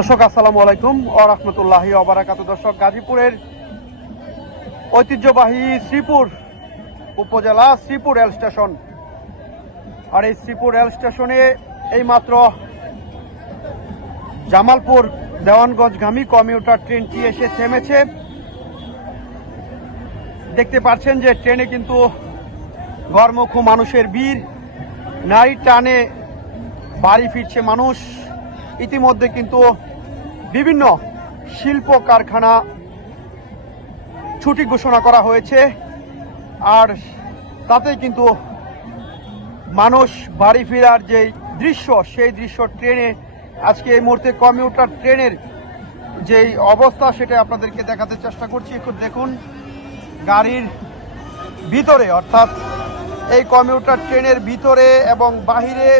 দর্শক আসসালামু আলাইকুম ওয়া রাহমাতুল্লাহি ওয়া বারাকাতুহু। দর্শক, গাজীপুরের ঐতিহ্যবাহী শ্রীপুর উপজেলা শ্রীপুর রেল স্টেশন, আর এই শ্রীপুর রেল স্টেশনে এইমাত্র জামালপুর দেওয়ানগঞ্জগামী কমিউটার ট্রেনটি এসে থেমেছে। দেখতে পাচ্ছেন যে ট্রেনে কিন্তু ঘরমুখো মানুষের ভিড়, নারী টানে বাড়ি ফিরছে মানুষ। ইতিমধ্যে কিন্তু বিভিন্ন শিল্প কারখানা ছুটি ঘোষণা করা হয়েছে, আর তাতেই কিন্তু মানুষ বাড়ি ফেরার যে দৃশ্য, সেই দৃশ্য ট্রেনে আজকে এই মুহূর্তে কমিউটার ট্রেনের যেই অবস্থা সেটা আপনাদেরকে দেখাতে চেষ্টা করছি। একটু দেখুন গাড়ির ভিতরে, অর্থাৎ এই কমিউটার ট্রেনের ভিতরে এবং বাহিরে,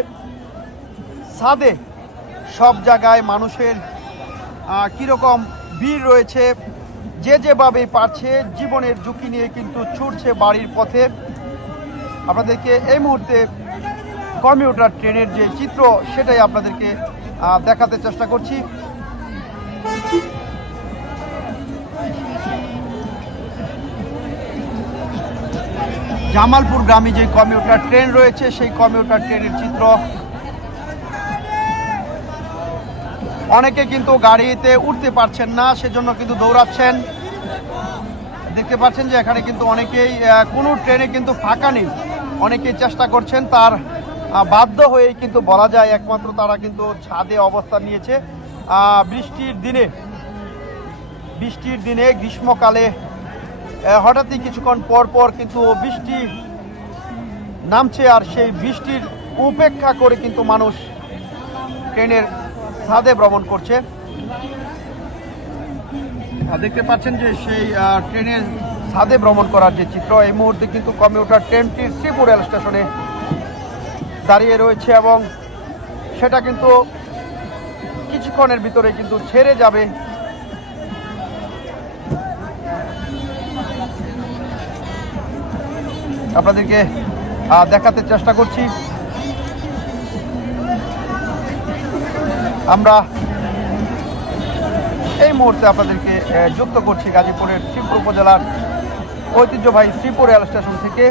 ছাদে, সব জায়গায় মানুষের কীরকম ভিড় রয়েছে। যে যেভাবেই পারছে জীবনের ঝুঁকি নিয়ে কিন্তু ছুটছে বাড়ির পথে। আপনাদেরকে এই মুহূর্তে কমিউটার ট্রেনের যে চিত্র সেটাই আপনাদেরকে দেখাতে চেষ্টা করছি। জামালপুর গ্রামে যে কমিউটার ট্রেন রয়েছে সেই কমিউটার ট্রেনের চিত্র। অনেকে কিন্তু গাড়িতে উঠতে পারছেন না, সেজন্য কিন্তু দৌড়াচ্ছেন। দেখতে পাচ্ছেন যে এখানে কিন্তু অনেকেই, কোনো ট্রেনে কিন্তু ফাঁকা নেই, অনেকেই চেষ্টা করছেন। তার বাধ্য হয়েই কিন্তু বলা যায় একমাত্র তারা কিন্তু ছাদে অবস্থান নিয়েছে। বৃষ্টির দিনে গ্রীষ্মকালে হঠাৎই কিছুক্ষণ পর পর কিন্তু বৃষ্টি নামছে, আর সেই বৃষ্টির উপেক্ষা করে কিন্তু মানুষ ট্রেনের ছাদে ভ্রমণ করছে। দেখতে পাচ্ছেন যে সেই ট্রেনের ছাদে ভ্রমণ করার যে চিত্র, এই মুহূর্তে কিন্তু কমিউটার ট্রেনটি শ্রীপুর রেল স্টেশনে দাঁড়িয়ে রয়েছে এবং সেটা কিন্তু কিছুক্ষণের ভিতরে কিন্তু ছেড়ে যাবে। আপনাদেরকে দেখাতে চেষ্টা করছি। আমরা এই মুহূর্তে আপনাদেরকে যুক্ত করছি গাজীপুরের শ্রীপুর উপজেলার ঐতিহ্যবাহী শ্রীপুর রেল স্টেশন থেকে।